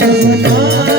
કાળા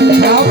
Now